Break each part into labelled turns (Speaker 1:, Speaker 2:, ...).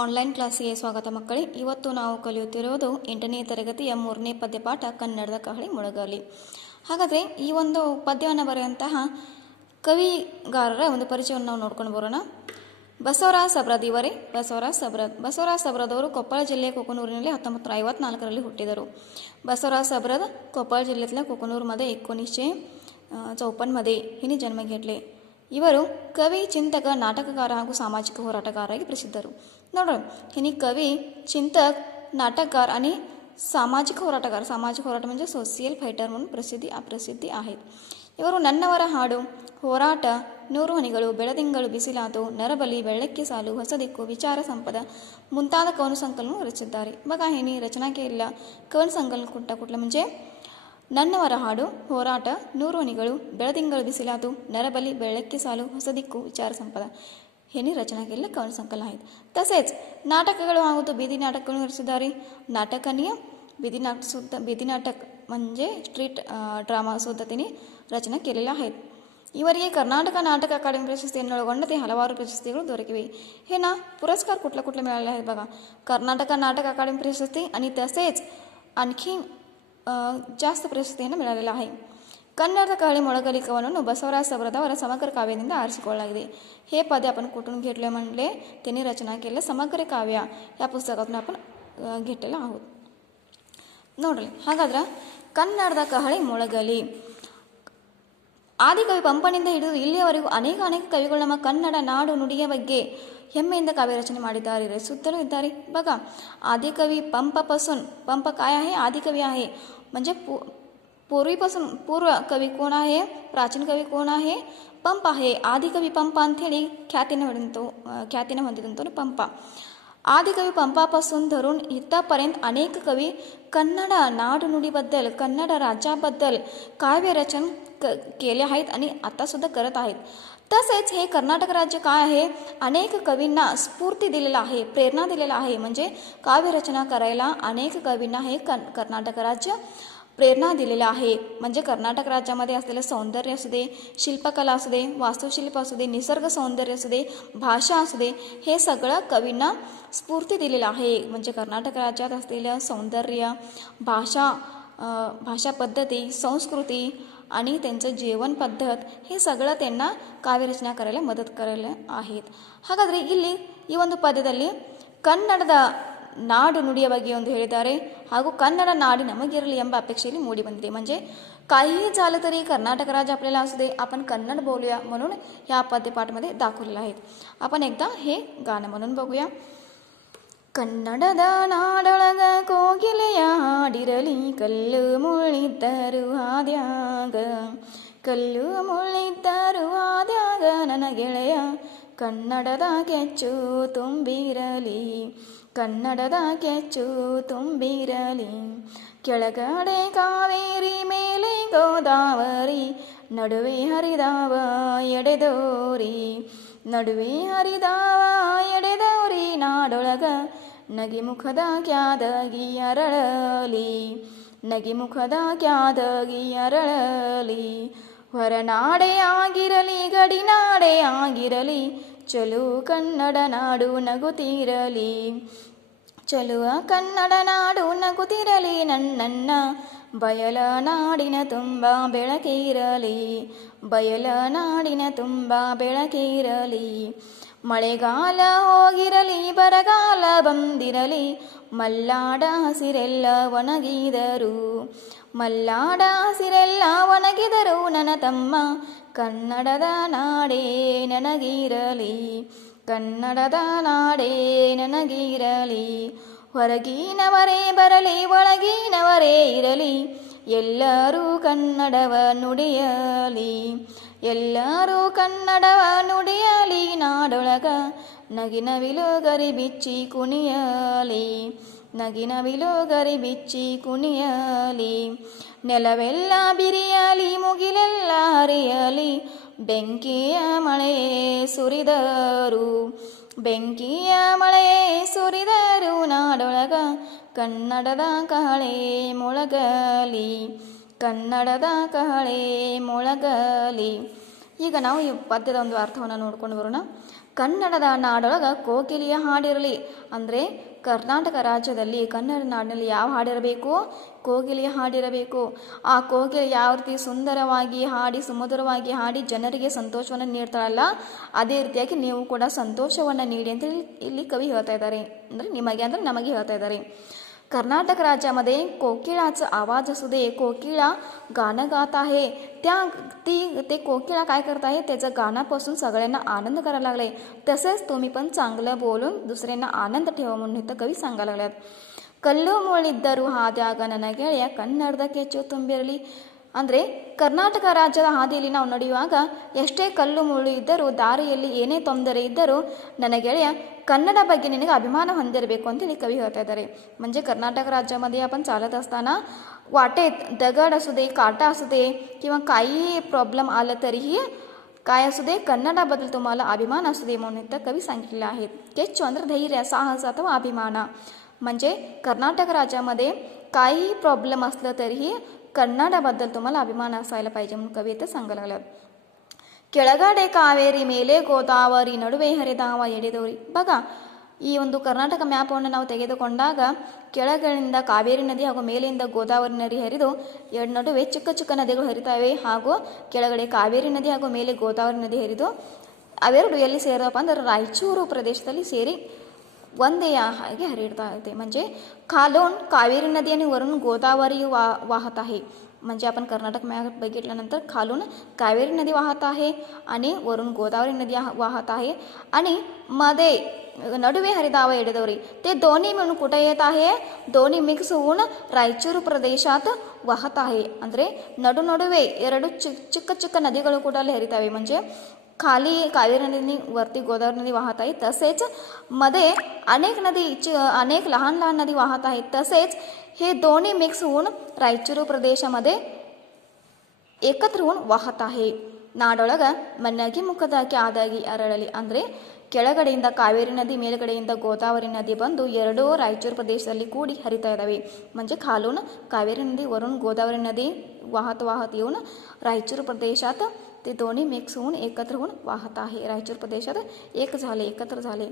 Speaker 1: Online ಕ್ಲಾಸ್ಗೆ ಸ್ವಾಗತ ಮಕ್ಕಳೇ. ಇವತ್ತು ನಾವು ಕಲಿಯುತ್ತಿರುವುದು ಎಂಟನೇ ತರಗತಿಯ ಮೂರನೇ ಪದ್ಯಪಾಠ ಕನ್ನಡದ ಕಹಳಿ ಮುಳಗಾಲಿ ಹಾಗಾದರೆ ಈ ಒಂದು ಪದ್ಯವನ್ನು ಬರೆಯುವಂತಹ ಕವಿಗಾರರ ಒಂದು ಪರಿಚಯವನ್ನು ನಾವು ನೋಡ್ಕೊಂಡು ಬರೋಣ. ಬಸವರಾಜ ಸಬ್ರದಿವರೇ, ಬಸವರಾಜ ಸಬ್ರದ್ ಬಸವರಾಜ ಸಬ್ರದವರು ಕೊಪ್ಪಳ ಜಿಲ್ಲೆಯ ಕೊಕನೂರಿನಲ್ಲಿ ಹತ್ತೊಂಬತ್ತು ಐವತ್ನಾಲ್ಕರಲ್ಲಿ ಹುಟ್ಟಿದರು. ಬಸವರಾಜ ಸಬ್ರದ ಕೊಪ್ಪಳ ಜಿಲ್ಲೆತಲ ಕೊಕನೂರು ಮದೆ ಎಕ್ಕೋನಿಶೆ ಚೌಪನ್ हिने जन्म घेतले ಇವರು ಕವಿ, ಚಿಂತಕ, ನಾಟಕಕಾರ ಹಾಗೂ ಸಾಮಾಜಿಕ ಹೋರಾಟಗಾರರಾಗಿ ಪ್ರಸಿದ್ಧರು. ನೋಡೋಣ. ಹಿನಿ ಕವಿ, ಚಿಂತಕ, ನಾಟಕಕಾರ आणि ಸಾಮಾಜಿಕ ಹೋರಾಟಗಾರ. ಸಾಮಾಜಿಕ ಹೋರಾಟ म्हणजे सोसियल ಫೈಟರ್ म्हणून प्रसिद्धी अप्रसिद्धी आहेत ಇವರು ನನ್ನವರ ಹಾಡು, ಹೋರಾಟ, ನೂರು ಹನಿಗಳು, ಬೆಳದಿಂಗಳು ಬಿಸಿಲಾತು, ನರಬಲಿ, ಬೆಳ್ಳಕ್ಕೆ ಸಾಲು, ಹೊಸ ದಿಕ್ಕು, ವಿಚಾರ ಸಂಪದ, ಮುಂತಾದ ಕವನ ಸಂಕಲನ ರಚಿಸಿದ್ದಾರೆ. मग आहे रचना केलेला ಕವನ ಸಂಕಲನ कुठला कुठला म्हणजे ನನ್ನವರ ಹಾಡು, ಹೋರಾಟ ನೂರೋನಿಗಳು ಬೆಳದಿಂಗಳು ಬಿಸಿಲಾತು, ನರಬಲಿ ಬೆಳಕ್ಕೆ ಸಾಲು ಹೊಸದಿಕ್ಕು ವಿಚಾರ ಸಂಪದ. ಹೆನಿ ರಚನೆಗೆಲ್ಲ ಕವನ ಸಂಕಲನ ಆಯಿತು. ತಸೇಜ್, ನಾಟಕಗಳು ಹಾಗೂ ಬೀದಿ ನಾಟಕಗಳು ನಡೆಸಿದ್ದಾರೆ. ನಾಟಕನೀಯ ಬೀದಿ ನಾಟಕ ಬೀದಿ ನಾಟಕ नाटक म्हणजे स्ट्रीट ಡ್ರಾಮಾಸುದ್ಧ तिने ರಚನೆ केलेला आहेत ಇವರಿಗೆ ಕರ್ನಾಟಕ ನಾಟಕ ಅಕಾಡೆಮಿ ಪ್ರಶಸ್ತಿಯನ್ನು ಒಳಗೊಂಡಂತೆ ಹಲವಾರು ಪ್ರಶಸ್ತಿಗಳು ದೊರಕಿವೆ. हेना ಪುರಸ್ಕಾರ ಕುಟ್ಲ ಕುಟ್ಲ ಮೇಳ आहे ಕರ್ನಾಟಕ ನಾಟಕ ಅಕಾಡೆಮಿ ಪ್ರಶಸ್ತಿ प्रशस्ती आणि तसेच आणखी अ, जास्त ಪ್ರಶಸ್ತಿಯನ್ನು मिळालेला आहे ಕನ್ನಡದ ಕಹಳೆ ಮೊಳಗಲಿ ಕವನವನ್ನು ಬಸವರಾಜ ಸಬರದ ಅವರ ಸಮಗ್ರ ಕಾವ್ಯದಿಂದ ಆರಿಸಿಕೊಳ್ಳಲಾಗಿದೆ हे पद आपण कुठून घेतले म्हणले त्यांनी रचना केलेलं समग्र काव्य या पुस्तकातून आपण अ, घेतलेलं आहोत ನೋಡ್ರಿ ಹಾಗಾದ್ರೆ ಕನ್ನಡದ ಕಹಳೆ ಮೊಳಗಲಿ ಆದಿಕವಿ ಪಂಪನಿಂದ ಹಿಡಿದು ಇಲ್ಲಿಯವರೆಗೂ ಅನೇಕ ಅನೇಕ ಕವಿಗಳು ನಮ್ಮ ಕನ್ನಡ ನಾಡು ನುಡಿಯ ಬಗ್ಗೆ ಹೆಮ್ಮೆಯಿಂದ ಕಾವ್ಯ ರಚನೆ ಮಾಡಿದ್ದಾರೆ. ರಚಿಸುತ್ತಲೂ ಇದ್ದಾರೆ. ಬಗ ಆದಿಕವಿ ಪಂಪ ಪಸುನ್, ಪಂಪ ಕಾಯ आहे ಆದಿಕವಿ आहे म्हणजे ಪೂರ್ವಿ पूर्वीपासून ಪೂರ್ವ ಕವಿ ಕೋಣ आहे ಪ್ರಾಚೀನ ಕವಿ ಕೋಣ ಹೇ, ಪಂಪ ಹೇ ಆದಿಕವಿ ಪಂಪ ಅಂಥೇಳಿ ಖ್ಯಾತಿನ ಹೊಡೆದಂಥವು ಖ್ಯಾತಿನ ಹೊಂದಿದಂಥವ್ರು ಪಂಪ. आदिकवी पंपापासून धरून इथपर्यंत अनेक कवी कन्नड नाडनुडीबद्दल कन्नड राज्याबद्दल काव्यरचन क केले आहेत आणि आतासुद्धा करत आहेत. तसेच हे कर्नाटक राज्य काय आहे? अनेक कवींना स्फूर्ती दिलेलं आहे प्रेरणा दिलेला आहे. म्हणजे काव्यरचना करायला अनेक कवींना हे कन कर्नाटक राज्य प्रेरणा दिलेलं आहे म्हणजे कर्नाटक राज्यामध्ये असलेलं सौंदर्य असू दे शिल्पकला असू दे वास्तुशिल्प असू दे निसर्ग सौंदर्य असू दे भाषा असू दे हे सगळं कवींना स्फूर्ती दिलेलं आहे म्हणजे कर्नाटक राज्यात असलेलं सौंदर्य भाषा अ, भाषा पद्धती संस्कृती आणि त्यांचं जीवन पद्धत हे सगळं त्यांना ಕಾವ್ಯರಚನೆ ಕರೆಯಲು ಮದತ್ ಕರೆಯಲು आहेत ಹಾಗಾದರೆ ಇಲ್ಲಿ ಈ ಒಂದು ಪದ್ಯದಲ್ಲಿ ಕನ್ನಡದ ನಾಡು ನುಡಿಯ ಬಗ್ಗೆ ಒಂದು ಹೇಳಿದ್ದಾರೆ ಹಾಗೂ ಕನ್ನಡ ನಾಡಿ ನಮಗಿರಲಿ ಎಂಬ अपेक्षेने ಮೂಡಿ ಬಂದಿದೆ म्हणजे काहीही झालं तरी कर्नाटक राज्य आपल्याला असू दे आपण कन्नड बोलूया म्हणून ह्या पद्यपाठमध्ये दाखवलेलं आहेत आपण एकदा हे गाणं म्हणून बघूया ಕನ್ನಡದ ನಾಡೊಳಗ ಕೋಗಿಲೆಯ ಹಾಡಿರಲಿ ಕಲ್ಲು ಮುಳ್ಳಿದ್ದರು ಹಾದ್ಯಾಗ ಕಲ್ಲು ಮುಳ್ಳಿದ್ದರು ಹಾದ್ಯಾಗ ನನ್ನ ಗೆಳೆಯ ಕನ್ನಡದ ಕೆಚ್ಚು ತುಂಬಿರಲಿ ಕನ್ನಡದ ಕೆಚ್ಚು ತುಂಬಿರಲಿ. ಕೆಳಗಡೆ ಕಾವೇರಿ ಮೇಲೆ ಗೋದಾವರಿ, ನಡುವೆ ಹರಿದಾವ ಎಡೆದೋರಿ. ನಡುವೆ ಹರಿದಾವ ಎಡೆದೋರಿ, ನಾಡೊಳಗ ನಗಿಮುಖದ ಕ್ಯಾದಗಿ ಅರಳಲಿ. ನಗಿಮುಖದ ಕ್ಯಾದಗಿ ಅರಳಲಿ. ಹೊರನಾಡೆ ಆಗಿರಲಿ, ಗಡಿನಾಡೆ ಆಗಿರಲಿ ಚಲು ಕನ್ನಡ ನಾಡು ನಗುತ್ತಿರಲಿ ಚಲುವ ಕನ್ನಡ ನಾಡು ನಗುತ್ತಿರಲಿ ನನ್ನನ್ನ ಬಯಲ ನಾಡಿನ ತುಂಬ ಬೆಳಕಿರಲಿ. ಬಯಲ ನಾಡಿನ ತುಂಬ ಬೆಳಕಿರಲಿ. ಮಳೆಗಾಲ ಹೋಗಿರಲಿ, ಬರಗಾಲ ಬಂದಿರಲಿ, ಮಲ್ಲಾಡ ಹಸಿರೆಲ್ಲ ಒಣಗಿದರು. ಮಲ್ಲಾಡ ಹಸಿರೆಲ್ಲ ಒಣಗಿದರು, ನನ್ನ ತಮ್ಮ ಕನ್ನಡದ ನಾಡೇ ನನಗಿರಲಿ, ಕನ್ನಡದ ನಾಡೇ ನನಗಿರಲಿ. ಹೊರಗಿನವರೇ ಬರಲಿ, ಒಳಗಿನವರೇ ಇರಲಿ. ಎಲ್ಲರೂ ಕನ್ನಡವ ನುಡಿಯಲಿ, ಎಲ್ಲರೂ ಕನ್ನಡವ ನುಡಿಯಲಿ. ನಾಡೊಳಗ ನಗಿನವಿಲು ಗರಿ ಬಿಚ್ಚಿ ಕುಣಿಯಲಿ ನಗಿನವಿಲು ಗರಿ ಬಿಚ್ಚಿ ಕುಣಿಯಲಿ ನೆಲವೆಲ್ಲ ಬಿರಿಯಲಿ ಮುಗಿಲೆಲ್ಲ ಹರಿಯಲಿ ಬೆಂಕಿಯ ಮಳೆ ಸುರಿದರು ಬೆಂಕಿಯ ಮಳೆ ಸುರಿದರು ನಾಡೊಳಗ ಕನ್ನಡದ ಕಹಳೆ ಮೊಳಗಲಿ ಕನ್ನಡದ ಕಹಳೆ ಮೊಳಗಲಿ ಈಗ ನಾವು ಈ ಪದ್ಯದ ಒಂದು ಅರ್ಥವನ್ನು ನೋಡ್ಕೊಂಡು ಬರೋಣ. ಕನ್ನಡದ ನಾಡೊಳಗ ಕೋಕಿಲಿಯ ಹಾಡಿರಲಿ, ಅಂದರೆ ಕರ್ನಾಟಕ ರಾಜ್ಯದಲ್ಲಿ ಕನ್ನಡ ನಾಡಿನಲ್ಲಿ ಯಾವ ಹಾಡಿರಬೇಕು? ಕೋಗಿಲೆಯ ಹಾಡಿರಬೇಕು. ಆ ಕೋಗಿಲಿ ಯಾವ ರೀತಿ ಸುಂದರವಾಗಿ ಹಾಡಿ, ಸುಮಧುರವಾಗಿ ಹಾಡಿ ಜನರಿಗೆ ಸಂತೋಷವನ್ನು ನೀಡ್ತಾರಲ್ಲ ಅದೇ ರೀತಿಯಾಗಿ ನೀವು ಕೂಡ ಸಂತೋಷವನ್ನು ನೀಡಿ ಅಂತೇಳಿ ಇಲ್ಲಿ ಕವಿ ಹೇಳ್ತಾ ಇದ್ದಾರೆ. ಅಂದರೆ ನಿಮಗೆ ಅಂದರೆ ನಮಗೆ ಹೇಳ್ತಾ ಇದ್ದಾರೆ. कर्नाटक राज्यामध्ये कोकिळाचं आवाज असू दे कोकिळा गाणं गात आहे त्या ती ते कोकिळा काय करत आहे त्याचं गाण्यापासून सगळ्यांना आनंद करायला लागले तसेच तुम्ही पण चांगलं बोलून दुसऱ्यांना आनंद ठेवा म्हणून इथं कवी सांगायला लागल्यात ಕಲ್ಲು ಮುಳ್ಳಿದ್ದರು ಹಾದ್ಯಾಗ ನನ್ನ ಗೆಳೆಯ ಕನ್ನಡದ ಕೆಚ್ಚು ತುಂಬಿರಲಿ ಅಂದರೆ ಕರ್ನಾಟಕ ರಾಜ್ಯದ ಹಾದಿಯಲ್ಲಿ ನಾವು ನಡೆಯುವಾಗ ಎಷ್ಟೇ ಕಲ್ಲು ಮುಳ್ಳು ಇದ್ದರೂ ದಾರಿಯಲ್ಲಿ ಏನೇ ತೊಂದರೆ ಇದ್ದರೂ ನನ್ನ ಗೆಳೆಯ ಕನ್ನಡ ಬಗ್ಗೆ ನಿನಗೆ ಅಭಿಮಾನ ಹೊಂದಿರಬೇಕು ಅಂತೇಳಿ ಕವಿ ಹೇಳ್ತಾ ಇದ್ದಾರೆ ಮಂಜೆ ಕರ್ನಾಟಕ राज्यामध्ये आपण चालत असताना वाटेत दगड असू दे काटा असू दे किंवा काही प्रॉब्लेम आलं तरीही काय असू दे कन्नडाबद्दल तुम्हाला अभिमान असू दे म्हणून तर कवी सांगितलेलं आहे तेच चंद्रधैर्य साहस अथवा अभिमान म्हणजे कर्नाटक राज्यामध्ये काही प्रॉब्लेम असलं तरीही कन्नडाबद्दल तुम्हाला अभिमान असायला पाहिजे म्हणून कवी इथं सांगायला लागल्यात ಕೆಳಗಡೆ ಕಾವೇರಿ ಮೇಲೆ ಗೋದಾವರಿ ನಡುವೆ ಹರಿದಾವ ಎಡೆದವರಿ ಬಗ ಈ ಒಂದು ಕರ್ನಾಟಕ ಮ್ಯಾಪನ್ನು ನಾವು ತೆಗೆದುಕೊಂಡಾಗ ಕೆಳಗಡೆಯಿಂದ ಕಾವೇರಿ ನದಿ ಹಾಗೂ ಮೇಲಿಂದ ಗೋದಾವರಿ ನದಿ ಹರಿದು ಎರಡು ನಡುವೆ ಚಿಕ್ಕ ಚಿಕ್ಕ ನದಿಗಳು ಹರಿತಾವೆ ಹಾಗೂ ಕೆಳಗಡೆ ಕಾವೇರಿ ನದಿ ಹಾಗೂ ಮೇಲೆ ಗೋದಾವರಿ ನದಿ ಹರಿದು ಅವೆರಡು ಎಲ್ಲಿ ಸೇರಪ್ಪ ಅಂದ್ರೆ ರಾಯಚೂರು ಪ್ರದೇಶದಲ್ಲಿ ಸೇರಿ ಒಂದೇ हे ಹರಿಡ್ತಾ येते म्हणजे खालोन कावेरी नदी आणि वरून गोदावरी वा वाहत आहे. म्हणजे आपण कर्नाटक मॅप बघितल्यानंतर खालून कावेरी नदी वाहत आहे आणि वरून गोदावरी नदी वाहत आहे. आणि मध्ये नडवे हरिदाव येडदवरी ते दोन्ही मिळून कुठे येत आहे? दोन्ही मिक्स होऊन रायचूर प्रदेशात वाहत आहे. अंद्रे नडू ನಡುವೆ एरडू चिक चिक्क चिक्क ಕೂಡ कुठे हरितावे म्हणजे खाली कावेरी वरती गोदावरी नदी वाहत आहे तसेच मध्ये अनेक नदी अनेक लहान लहान नदी वाहत आहेत तसेच हे दोन्ही मिक्स होऊन रायचूर ಪ್ರದೇಶमध्ये एकत्र होऊन वाहत आहे ನಾಡೊಳಗ ಮಣ್ಣಾಗಿ ಮುಖದಾಕಿ ಆದಾಗಿ ಅರಳಲಿ ಅಂದರೆ ಕೆಳಗಡೆಯಿಂದ ಕಾವೇರಿ ನದಿ ಮೇಲ್ಗಡೆಯಿಂದ ಗೋದಾವರಿ ನದಿ ಬಂದು ಎರಡೂ ರಾಯಚೂರು ಪ್ರದೇಶದಲ್ಲಿ ಕೂಡಿ ಹರಿತಾ ಇದ್ದಾವೆ म्हणजे खालून ಕಾವೇರಿ ನದಿ वरून ಗೋದಾವರಿ ನದಿ ವಾಹತ ವಾಹತ येऊन ರಾಯಚೂರು ಪ್ರದೇಶಾತ ते दोन्ही मिक्स होऊन एकत्र होऊन वाहत आहे रायचूर प्रदेशात एक झाले एकत्र झाले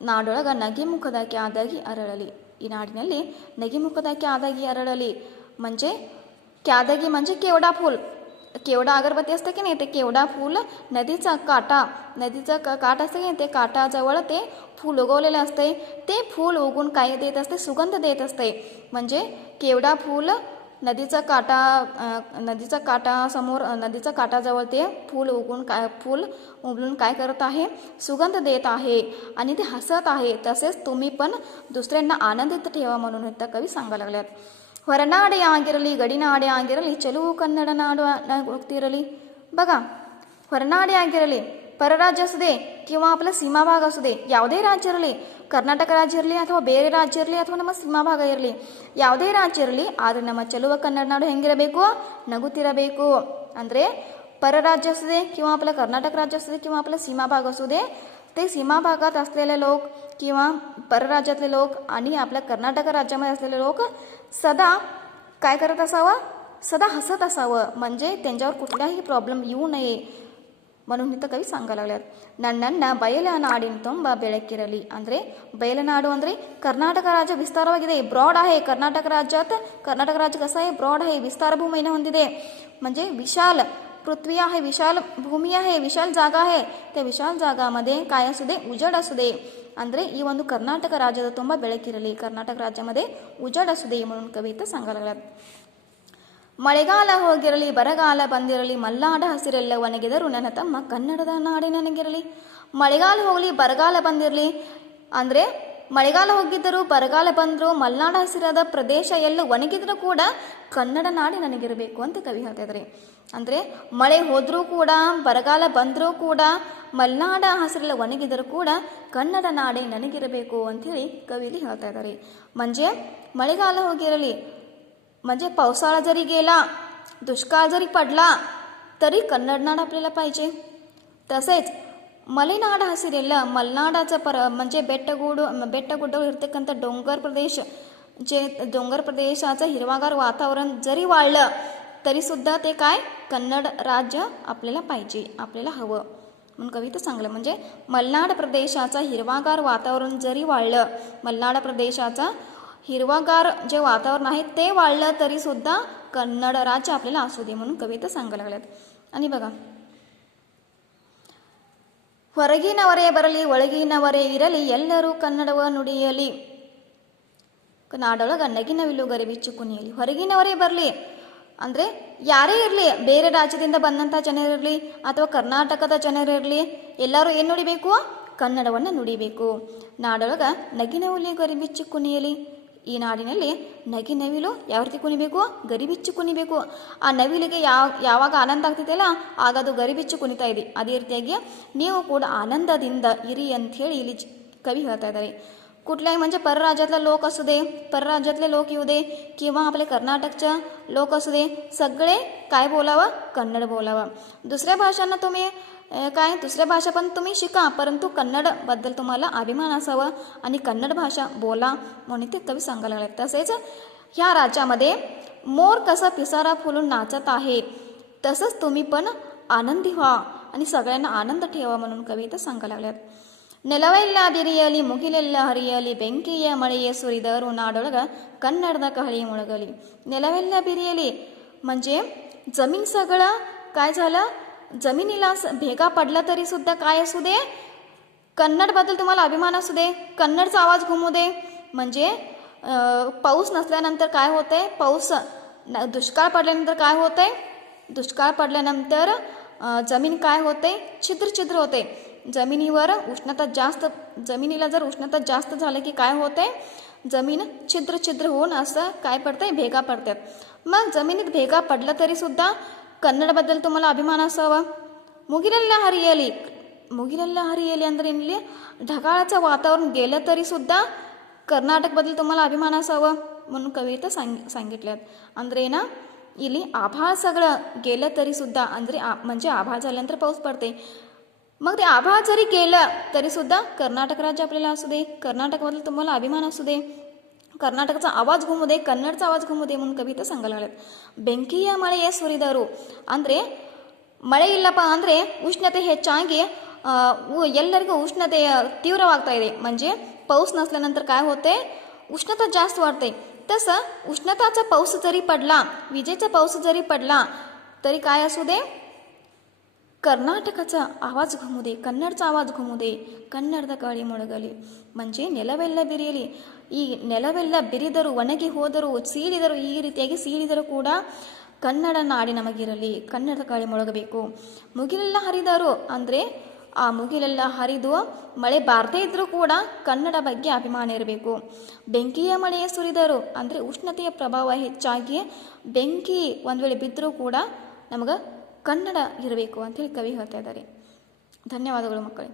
Speaker 1: ನಾಡೊಳಗ ನಗಿಮುಖದಾಗಿ ಆದಾಗಿ ಅರಳಲಿ ಈ ನಾಡಿನಲ್ಲಿ ನಗಿಮುಖದಾಗಿ ಆದಾಗಿ ಅರಳಲಿ म्हणजे क्यादगी म्हणजे केवडा फूल केवडा अगरबत्ती असते की नाही ते केवडा फूल नदीचा काटा नदीचा क काठ असते की नाही ते काठाजवळ ते फूल उगवलेलं असते ते फूल उगून काय देत असते सुगंध देत असते म्हणजे केवडा फूल नदीचा काटा अ, नदीचा काटासमोर अ, नदीचा काटाजवळ ते फूल उगून काय फूल उमलून काय करत आहे सुगंध देत आहे आणि ते हसत आहे तसेच तुम्ही पण दुसऱ्यांना आनंदित ठेवा म्हणून इथं कवी सांगायला लागल्यात ಹೊರನಾಡೆ ಆಗಿರಲಿ ಗಡಿನಾಡೆ ಆಗಿರಲಿ ಚೆಲುವು ಕನ್ನಡ ನಾಡು ಆ- ಹೋಗ್ತಿರಲಿ बघा ಹೊರನಾಡೆ ಆಗಿರಲಿ ಪರರಾಜ್ಯ असू दे किंवा आपला सीमा भाग असू दे ಯಾವುದೇ ರಾಜ್ಯ ಇರಲಿ ಕರ್ನಾಟಕ ರಾಜ್ಯ ಇರಲಿ ಅಥವಾ ಬೇರೆ ರಾಜ್ಯ ಇರಲಿ ಅಥವಾ ನಮ್ಮ ಸೀಮಾ ಭಾಗ ಇರಲಿ ಯಾವುದೇ ರಾಜ್ಯ ಇರಲಿ ಆದರೆ ನಮ್ಮ ಚೆಲುವ ಕನ್ನಡ ನಾಡು ಹೆಂಗಿರಬೇಕು ನಗುತ್ತಿರಬೇಕು ಅಂದರೆ परराज्य असू दे किंवा आपलं कर्नाटक राज्य असू दे किंवा आपला सीमा भाग असू दे ते सीमा भागात असलेले लोक किंवा परराज्यातले लोक आणि आपल्या कर्नाटक राज्यामध्ये असलेले लोक सदा काय करत असावं सदा हसत असावं म्हणजे त्यांच्यावर कुठलाही प्रॉब्लेम येऊ नये ಮನೋಹಿತ ಕವಿ ಸಂಘಲಗಳ್ಯಾರು ನನ್ನನ್ನು ಬಯಲನಾಡಿನ ತುಂಬ ಬೆಳಕಿರಲಿ. ಅಂದರೆ ಬಯಲನಾಡು ಅಂದರೆ ಕರ್ನಾಟಕ ರಾಜ್ಯ ವಿಸ್ತಾರವಾಗಿದೆ. ಬ್ರಾಡ್ ಆಹೆ ಕರ್ನಾಟಕ ರಾಜ್ಯ ಕರ್ನಾಟಕ ರಾಜ್ಯ ಕಸಾಯ ಬ್ರಾಡ್ ಆಹೆ ವಿಸ್ತಾರ ಭೂಮಿಯನ್ನು ಹೊಂದಿದೆ. ಮಂಜೆ ವಿಶಾಲ ಪೃಥ್ವಿ ಆಹೆ ವಿಶಾಲ ಭೂಮಿ आहे ವಿಶಾಲ್ ಜಾಗ आहे ತೆ ವಿಶಾಲ್ ಜಾಗ काय ಕಾಯಸುದೆ दे ಅಂದರೆ ಈ ಒಂದು ಕರ್ನಾಟಕ ರಾಜ್ಯದ ತುಂಬ ಬೆಳಕಿರಲಿ. ಕರ್ನಾಟಕ ರಾಜ್ಯ उजड असू म्हणून ಸಂಗಲಗಳ. ಮಳೆಗಾಲ ಹೋಗಿರಲಿ, ಬರಗಾಲ ಬಂದಿರಲಿ ಮಲ್ಲಾಡ ಹಸಿರೆಲ್ಲ ಒಣಗಿದರು ನನ್ನ ತಮ್ಮ ಕನ್ನಡದ ನಾಡಿ ನನಗಿರಲಿ. ಮಳೆಗಾಲ ಹೋಗಲಿ, ಬರಗಾಲ ಬಂದಿರಲಿ ಅಂದರೆ ಮಳೆಗಾಲ ಹೋಗಿದ್ದರು, ಬರಗಾಲ ಬಂದರು, ಮಲ್ನಾಡ ಹಸಿರಾದ ಪ್ರದೇಶ ಎಲ್ಲ ಒಣಗಿದ್ರೂ ಕೂಡ ಕನ್ನಡ ನಾಡಿ ನನಗಿರಬೇಕು ಅಂತ ಕವಿ ಹೇಳ್ತಾ ಇದ್ದಾರೆ ಅಂದರೆ ಮಳೆ ಹೋದರೂ ಕೂಡ, ಬರಗಾಲ ಬಂದರೂ ಕೂಡ, ಮಲ್ನಾಡ ಹಸಿರೆಲ್ಲ ಒಣಗಿದರೂ ಕೂಡ ಕನ್ನಡ ನಾಡೆ ನನಗಿರಬೇಕು ಅಂಥೇಳಿ ಕವಿಯಲ್ಲಿ ಹೇಳ್ತಾ ಇದ್ದಾರೆ. ಮಂಜೆ, ಮಳೆಗಾಲ ಹೋಗಿರಲಿ म्हणजे पावसाळा जरी गेला दुष्काळ जरी पडला तरी कन्नड नाड आपल्याला पाहिजे. तसेच मलेनाड हा सिरियल मलनाडाचं पर म्हणजे बेट्टगुड बेट्टगुड हिरतेकंत डोंगर प्रदेश जे डोंगर प्रदेशाचं हिरवागार वातावरण जरी वाढलं तरीसुद्धा ते काय? कन्नड राज्य आपल्याला पाहिजे आपल्याला हवं. म्हणून कविता चांगलं म्हणजे मलनाड प्रदेशाचा हिरवागार वातावरण जरी वाढलं मलनाड प्रदेशाचा हिरवागार जे वातावरण आहे ते वाढलं तरी सुद्धा कन्नड राज्य आपल्याला असू दे म्हणून कविता सांगायला लागल्यात आणि बघा ಹೊರಗಿನವರೇ ಬರಲಿ ಒಳಗಿನವರೇ ಇರಲಿ ಎಲ್ಲರೂ ಕನ್ನಡವ ನುಡಿಯಲಿ ನಾಡೊಳಗ ನಗಿನವಿಲು ಗರಿಬಿಚ್ಚು ಕುಣಿಯಲಿ ಹೊರಗಿನವರೇ ಬರಲಿ ಅಂದರೆ ಯಾರೇ ಇರಲಿ ಬೇರೆ ರಾಜ್ಯದಿಂದ ಬಂದಂಥ ಜನರಿರಲಿ ಅಥವಾ ಕರ್ನಾಟಕದ ಜನರಿರಲಿ ಎಲ್ಲರೂ ಏನು ನುಡಿಬೇಕು ಕನ್ನಡವನ್ನು ನುಡಿಬೇಕು ನಾಡೊಳಗ ನಗಿನವಿಲು ಗರಿಬಿಚ್ಚು ಕುಣಿಯಲಿ ಈ ನಾಡಿನಲ್ಲಿ ನಗಿ ನವಿಲು ಯಾವ ರೀತಿ ಕುಣಿಬೇಕು ಗರಿಬಿಚ್ಚು ಕುಣಿಬೇಕು ಆ ನವಿಲಿಗೆ ಯಾವ ಯಾವಾಗ ಆನಂದ ಆಗ್ತಿದೆಯಲ್ಲ ಆಗ ಅದು ಗರಿಬಿಚ್ಚು ಕುಣಿತಾ ಇದೆ ಅದೇ ರೀತಿಯಾಗಿ ನೀವು ಕೂಡ ಆನಂದದಿಂದ ಇರಿ ಅಂಥೇಳಿ ಇಲ್ಲಿ ಜ- कवी ಹೇಳ್ತಾ ಇದ್ದಾರೆ कुठल्याही म्हणजे परराज्यातला लोक असू दे परराज्यातले लोक येऊ दे किंवा आपले कर्नाटकच्या लोक असू दे सगळे काय बोलावं कन्नड बोलावं दुसऱ्या भाषांना तुम्ही अं, काय दुसऱ्या भाषा पण तुम्ही शिका परंतु कन्नडबद्दल तुम्हाला अभिमान असावा आणि कन्नड भाषा बोला म्हणून ते कवी सांगायला लागले तसेच ह्या राज्यामध्ये मोर कसं पिसारा फुलून नाचत आहे तसंच तुम्ही पण आनंदी व्हा आणि सगळ्यांना आनंद ठेवा म्हणून कवी इथं सांगायला लागल्यात ನೆಲವೆಲ್ಲ ಬಿರಿಯಲಿ ಮುಗಿಲೆಲ್ಲ ಹರಿಯಲಿ ಬೆಂಕಿಯ ಮಳೆಯ ಸುರಿದರು ನಾಡೊಳಗ ಕನ್ನಡದ ಕಹಳಿ ಮುಳುಗಲಿ ನೆಲವೆಲ್ಲ ಬಿರಿಯಲಿ म्हणजे जमीन सगळं काय झालं जमिनीला भेगा पडला तरी सुद्धा काय असू दे? कन्नडबद्दल तुम्हाला अभिमान असू दे. कन्नडचा आवाज घुमू दे. म्हणजे पाऊस नसल्यानंतर काय होतंय? पाऊस दुष्काळ पडल्यानंतर काय होतंय? दुष्काळ पडल्यानंतर जमीन काय होते छिद्र छिद्र होते जमिनीवर उष्णता जास्त जमिनीला जर उष्णता जास्त झालं की काय होते जमीन छिद्र छिद्र होऊन असं काय पडतंय? भेगा पडतात. मग जमिनीत भेगा पडला तरी सुद्धा ಕನ್ನಡಬದ್ದಲ್ಲಿ तुम्हाला ಅಭಿಮಾನ ಅಸಾವ ಮುಗಿಲೆಲ್ಲ ಹರಿಯಲಿ ಮುಗಿಲೆಲ್ಲ ಹರಿಯಲಿ ಅಂದ್ರೆ ಇಲ್ಲಿ ढगाळाचं वातावरण गेलं तरी सुद्धा कर्नाटकबद्दल तुम्हाला अभिमान असावं म्हणून कविता सांग सांगितल्यात ಅಂದ್ರೆ ना ಇಲ್ಲಿ आभाळ सगळं गेलं तरी सुद्धा ಅಂದ್ರೆ आ म्हणजे आभाळ झाल्यानंतर पाऊस पडते मग ते आभाळ जरी गेलं तरी सुद्धा कर्नाटक राज्य आपल्याला असू दे कर्नाटकबद्दल तुम्हाला अभिमान असू दे कर्नाटकचा ಆವಾಜ್ ಗುಮ್ಮುದೆ ಕನ್ನಡದ ಆವಾಜ್ ಗುಮ್ಮುದೆ ಮುಂದೆ ಕವಿತೆ ಸಂಗಲಗಳಾದ ಬೆಂಕಿಯ ಮಳೆಯ ಸುರಿದರು ಅಂದರೆ ಮಳೆ ಇಲ್ಲಪ್ಪ ಅಂದರೆ ಉಷ್ಣತೆ ಹೆಚ್ಚಾಗಿ ಎಲ್ಲರಿಗೂ उष्णते तीव्रवागता ಇದೆ म्हणजे पाऊस नसल्यानंतर काय होते उष्णता जास्त वाढते तसं उष्णताचा पाऊस जरी पडला विजेचा पाऊस जरी पडला तरी काय असू दे ಕರ್ನಾಟಕचा ಆವಾಜ್ ಘುಮುದೆ ಕನ್ನಡचा ಆವಾಜ್ ಘುಮುದೆ ಕನ್ನಡದ ಗಾಳಿ ಮೊಳಗಲಿ ಮಂಜೆ ನೆಲವೆಲ್ಲ ಬೆರೆಯಲಿ ಈ ನೆಲವೆಲ್ಲ ಬಿರಿದರು, ಒಣಗಿ ಹೋದರು, ಸೀಳಿದರು, ಈ ರೀತಿಯಾಗಿ ಸೀಳಿದರು ಕೂಡ ಕನ್ನಡ ನಾಡಿ ನಮಗಿರಲಿ, ಕನ್ನಡದ ಕಾಳಿ ಮೊಳಗಬೇಕು. ಮುಗಿಲೆಲ್ಲ ಹರಿದರು ಅಂದರೆ ಆ ಮುಗಿಲೆಲ್ಲ ಹರಿದು ಮಳೆ ಬಾರದೇ ಇದ್ದರೂ ಕೂಡ ಕನ್ನಡ ಬಗ್ಗೆ ಅಭಿಮಾನ ಇರಬೇಕು. ಬೆಂಕಿಯ ಮಳೆಯ ಸುರಿದರು ಅಂದರೆ ಉಷ್ಣತೆಯ ಪ್ರಭಾವ ಹೆಚ್ಚಾಗಿ ಬೆಂಕಿ ಒಂದು ವೇಳೆ ಬಿದ್ದರೂ ಕೂಡ ನಮಗೆ ಕನ್ನಡ ಇರಬೇಕು ಅಂತೇಳಿ ಕವಿ ಹೇಳ್ತಾ ಇದ್ದಾರೆ. ಧನ್ಯವಾದಗಳು ಮಕ್ಕಳೇ.